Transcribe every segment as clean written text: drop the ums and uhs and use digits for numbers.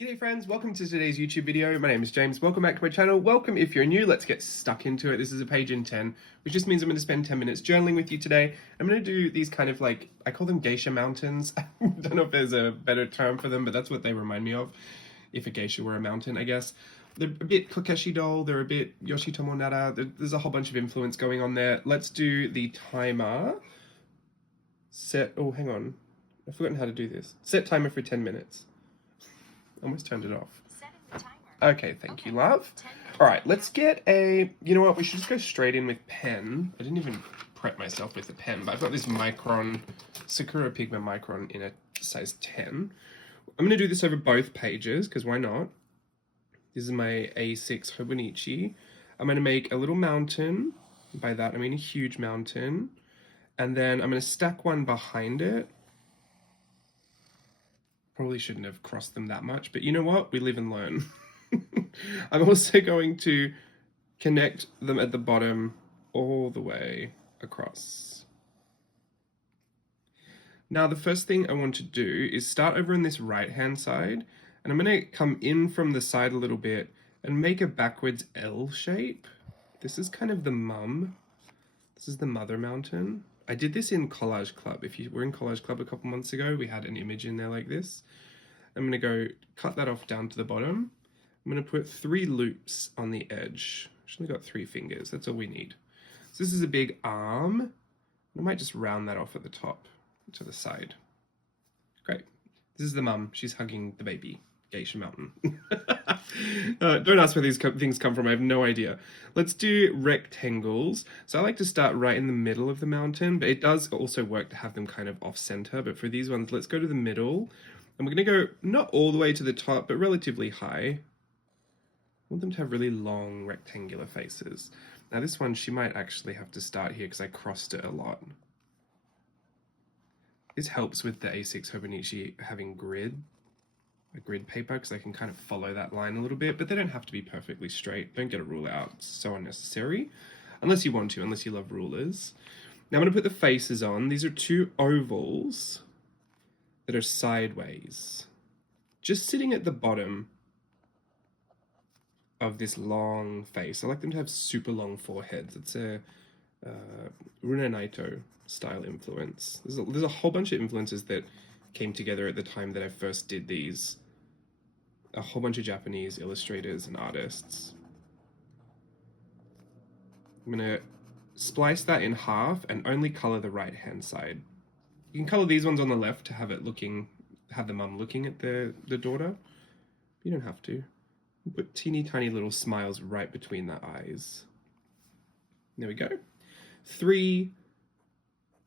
G'day friends, welcome to today's YouTube video. My name is James. Welcome back to my channel. Welcome if you're new. Let's get stuck into it. This is a page in 10, which just means I'm going to spend 10 minutes journaling with you today. I'm going to do these kind of like, I call them geisha mountains. I don't know if there's a better term for them, but that's what they remind me of. If a geisha were a mountain, I guess. They're a bit Kokeshi doll, they're a bit Yoshitomo Nara. There's a whole bunch of influence going on there. Let's do the timer. Oh, hang on. I've forgotten how to do this. Set timer for 10 minutes. Almost turned it off. Okay, thank you, love. All right, let's get a, you know what, we should just go straight in with pen. I didn't even prep myself with a pen, but I've got this Micron, Sakura Pigment Micron in a size 10. I'm going to do this over both pages, because why not? This is my A6 Hobonichi. I'm going to make a little mountain. By that, I mean a huge mountain. And then I'm going to stack one behind it. Probably shouldn't have crossed them that much, but you know what? We live and learn. I'm also going to connect them at the bottom all the way across. Now, the first thing I want to do is start over on this right-hand side, and I'm going to come in from the side a little bit and make a backwards L shape. This is kind of the mum. This is the mother mountain. I did this in Collage Club. If you were in Collage Club a couple months ago, we had an image in there like this. I'm going to go cut that off down to the bottom. I'm going to put 3 loops on the edge. I've only got 3 fingers. That's all we need. So this is a big arm. I might just round that off at the top to the side. Great. This is the mum. She's hugging the baby. Geisha Mountain. Don't ask where these things come from. I have no idea. Let's do rectangles. So I like to start right in the middle of the mountain, but it does also work to have them kind of off center. But for these ones, let's go to the middle. And we're going to go not all the way to the top, but relatively high. I want them to have really long rectangular faces. Now this one, she might actually have to start here because I crossed it a lot. This helps with the A6 Hobonichi having a grid paper, because I can kind of follow that line a little bit, but they don't have to be perfectly straight. Don't get a ruler out, it's so unnecessary. Unless you want to, unless you love rulers. Now I'm going to put the faces on. These are 2 ovals that are sideways. Just sitting at the bottom of this long face. I like them to have super long foreheads. It's a Runa Naito style influence. There's a whole bunch of influences that came together at the time that I first did these. A whole bunch of Japanese illustrators and artists. I'm going to splice that in half and only color the right hand side. You can color these ones on the left to have the mum looking at the daughter. You don't have to. Put teeny tiny little smiles right between the eyes. There we go. 3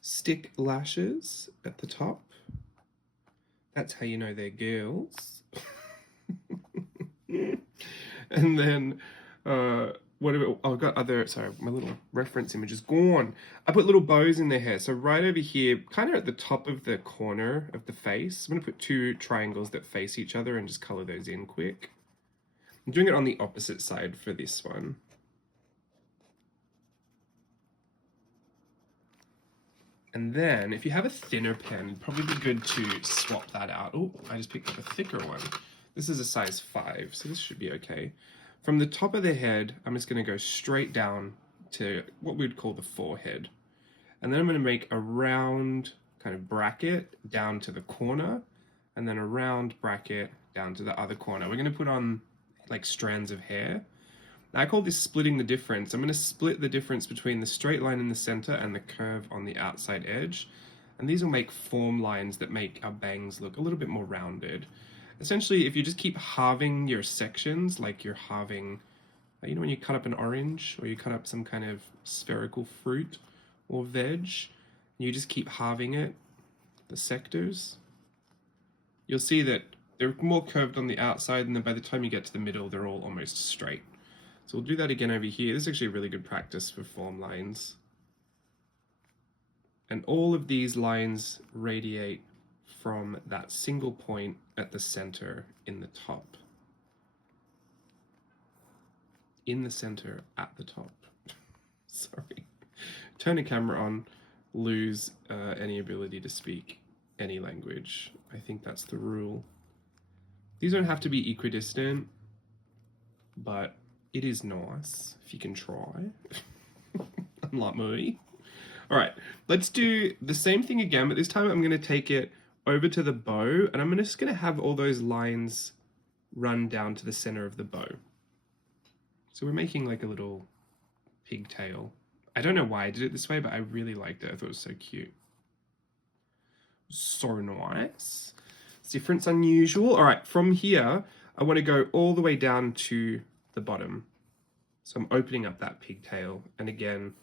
stick lashes at the top. That's how you know they're girls. And then, I've got other, sorry, my little reference image is gone. I put little bows in their hair. So right over here, kind of at the top of the corner of the face, I'm going to put 2 triangles that face each other and just color those in quick. I'm doing it on the opposite side for this one. And then, if you have a thinner pen, it'd probably be good to swap that out. Oh, I just picked up a thicker one. This is a size 5, so this should be okay. From the top of the head, I'm just going to go straight down to what we'd call the forehead. And then I'm going to make a round kind of bracket down to the corner, and then a round bracket down to the other corner. We're going to put on like strands of hair. Now, I call this splitting the difference. I'm going to split the difference between the straight line in the center and the curve on the outside edge. And these will make form lines that make our bangs look a little bit more rounded. Essentially, if you just keep halving your sections, like you're halving, you know when you cut up an orange or you cut up some kind of spherical fruit or veg, and you just keep halving it, the sectors, you'll see that they're more curved on the outside, and then by the time you get to the middle, they're all almost straight. So we'll do that again over here. This is actually a really good practice for form lines. And all of these lines radiate from that single point at the center in the top. In the center at the top. Sorry. Turn a camera on, lose any ability to speak any language. I think that's the rule. These don't have to be equidistant, but it is nice if you can try. Unlike me. All right, let's do the same thing again, but this time I'm going to take it over to the bow, and I'm just going to have all those lines run down to the center of the bow. So we're making like a little pigtail. I don't know why I did it this way, but I really liked it. I thought it was so cute. So nice. It's different, it's unusual. All right, from here, I want to go all the way down to the bottom. So I'm opening up that pigtail, and again,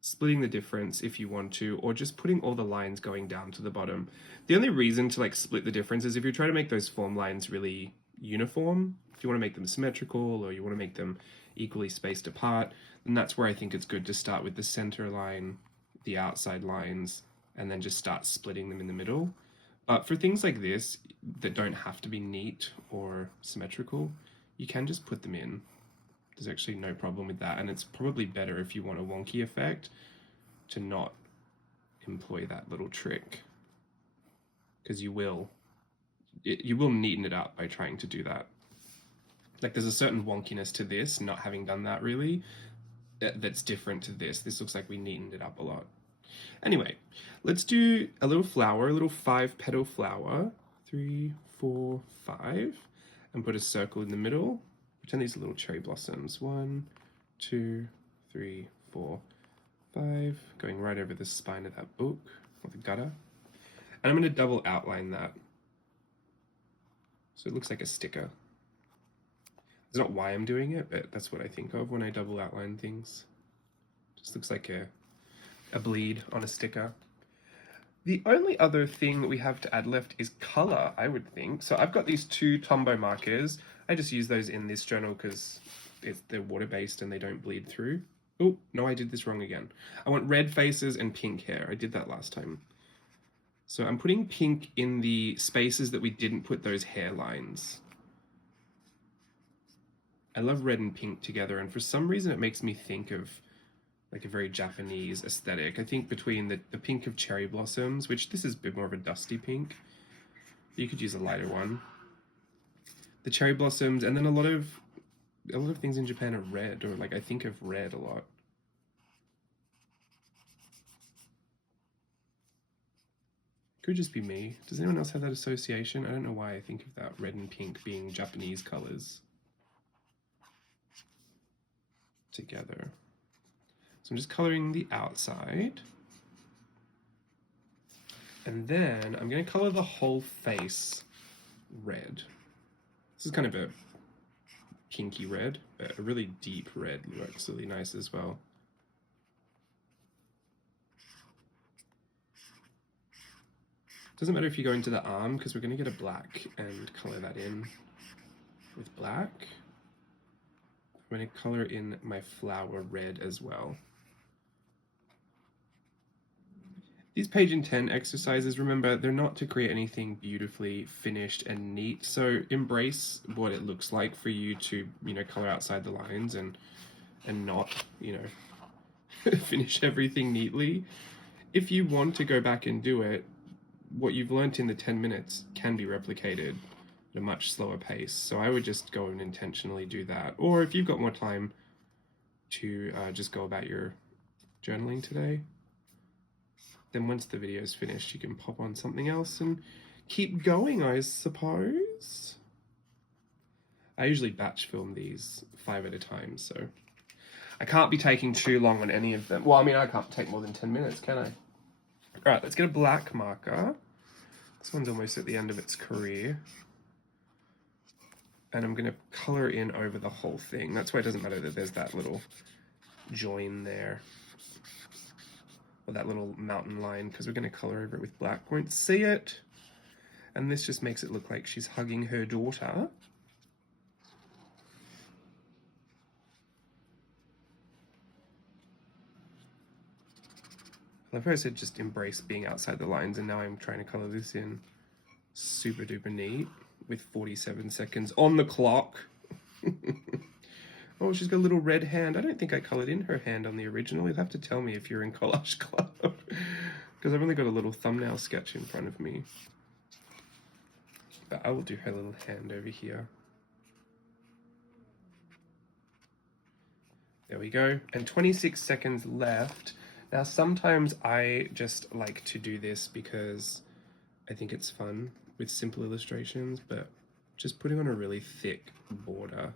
splitting the difference if you want to, or just putting all the lines going down to the bottom. The only reason to like split the difference is if you're trying to make those form lines really uniform, if you want to make them symmetrical or you want to make them equally spaced apart, then that's where I think it's good to start with the center line, the outside lines, and then just start splitting them in the middle. But for things like this that don't have to be neat or symmetrical, you can just put them in. There's actually no problem with that, and it's probably better if you want a wonky effect to not employ that little trick, because you will neaten it up by trying to do that. Like there's a certain wonkiness to this, not having done that really, that's different to this. This looks like we neatened it up a lot. Anyway, let's do a little flower, a little 5-petal flower, 3, 4, 5, and put a circle in the middle. Pretend these are little cherry blossoms. 1, 2, 3, 4, 5, going right over the spine of that book, or the gutter. And I'm going to double outline that. So it looks like a sticker. That's not why I'm doing it, but that's what I think of when I double outline things. Just looks like a bleed on a sticker. The only other thing that we have to add left is color, I would think. So I've got these 2 Tombow markers. I just use those in this journal because they're water-based and they don't bleed through. Oh, no, I did this wrong again. I want red faces and pink hair. I did that last time. So I'm putting pink in the spaces that we didn't put those hairlines. I love red and pink together, and for some reason it makes me think of like a very Japanese aesthetic. I think between the pink of cherry blossoms, which this is a bit more of a dusty pink, but you could use a lighter one. The cherry blossoms, and then a lot of things in Japan are red, or like I think of red a lot. Could just be me. Does anyone else have that association? I don't know why I think of that red and pink being Japanese colors together. So I'm just coloring the outside. And then I'm going to color the whole face red. This is kind of a pinky red, but a really deep red looks really nice as well. Doesn't matter if you go into the arm, because we're going to get a black and color that in with black. I'm going to color in my flower red as well. These page and 10 exercises, remember, they're not to create anything beautifully finished and neat. So embrace what it looks like for you to, color outside the lines and not, finish everything neatly. If you want to go back and do it, what you've learnt in the 10 minutes can be replicated at a much slower pace. So I would just go and intentionally do that. Or if you've got more time to just go about your journaling today, then once the video is finished, you can pop on something else and keep going, I suppose. I usually batch film these 5 at a time, so I can't be taking too long on any of them. Well, I mean, I can't take more than 10 minutes, can I? All right, let's get a black marker. This one's almost at the end of its career. And I'm gonna color in over the whole thing. That's why it doesn't matter that there's that little join there, or that little mountain line, because we're going to color over it with black. Won't see it. And this just makes it look like she's hugging her daughter. I love how I said just embrace being outside the lines, and now I'm trying to color this in super duper neat with 47 seconds on the clock. Oh, she's got a little red hand. I don't think I colored in her hand on the original. You'll have to tell me if you're in Collage Club, because I've only got a little thumbnail sketch in front of me. but I will do her little hand over here. There we go. And 26 seconds left. Now, sometimes I just like to do this because I think it's fun with simple illustrations, but just putting on a really thick border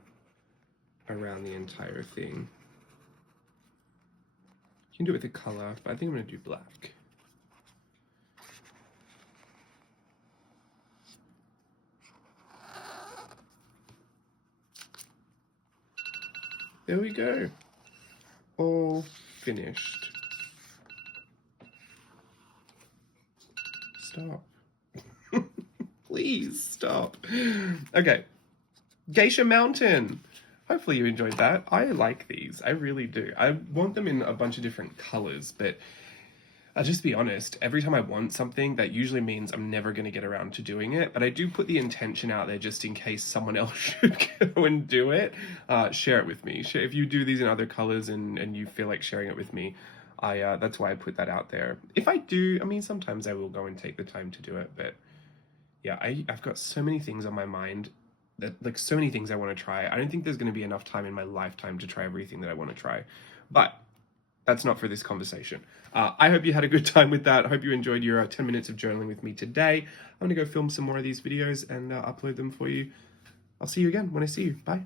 around the entire thing. You can do it with a color, but I think I'm going to do black. There we go. All finished. Stop. Please stop. Okay. Geisha Mountain. Hopefully you enjoyed that. I like these. I really do. I want them in a bunch of different colors, but I'll just be honest, every time I want something, that usually means I'm never going to get around to doing it, but I do put the intention out there just in case someone else should go and do it. Share it with me. If you do these in other colors and you feel like sharing it with me, that's why I put that out there. If I do, I mean, sometimes I will go and take the time to do it, but yeah, I've got so many things on my mind, that like so many things I want to try. I don't think there's going to be enough time in my lifetime to try everything that I want to try, but that's not for this conversation. I hope you had a good time with that. I hope you enjoyed your 10 minutes of journaling with me today. I'm going to go film some more of these videos and upload them for you. I'll see you again when I see you. Bye.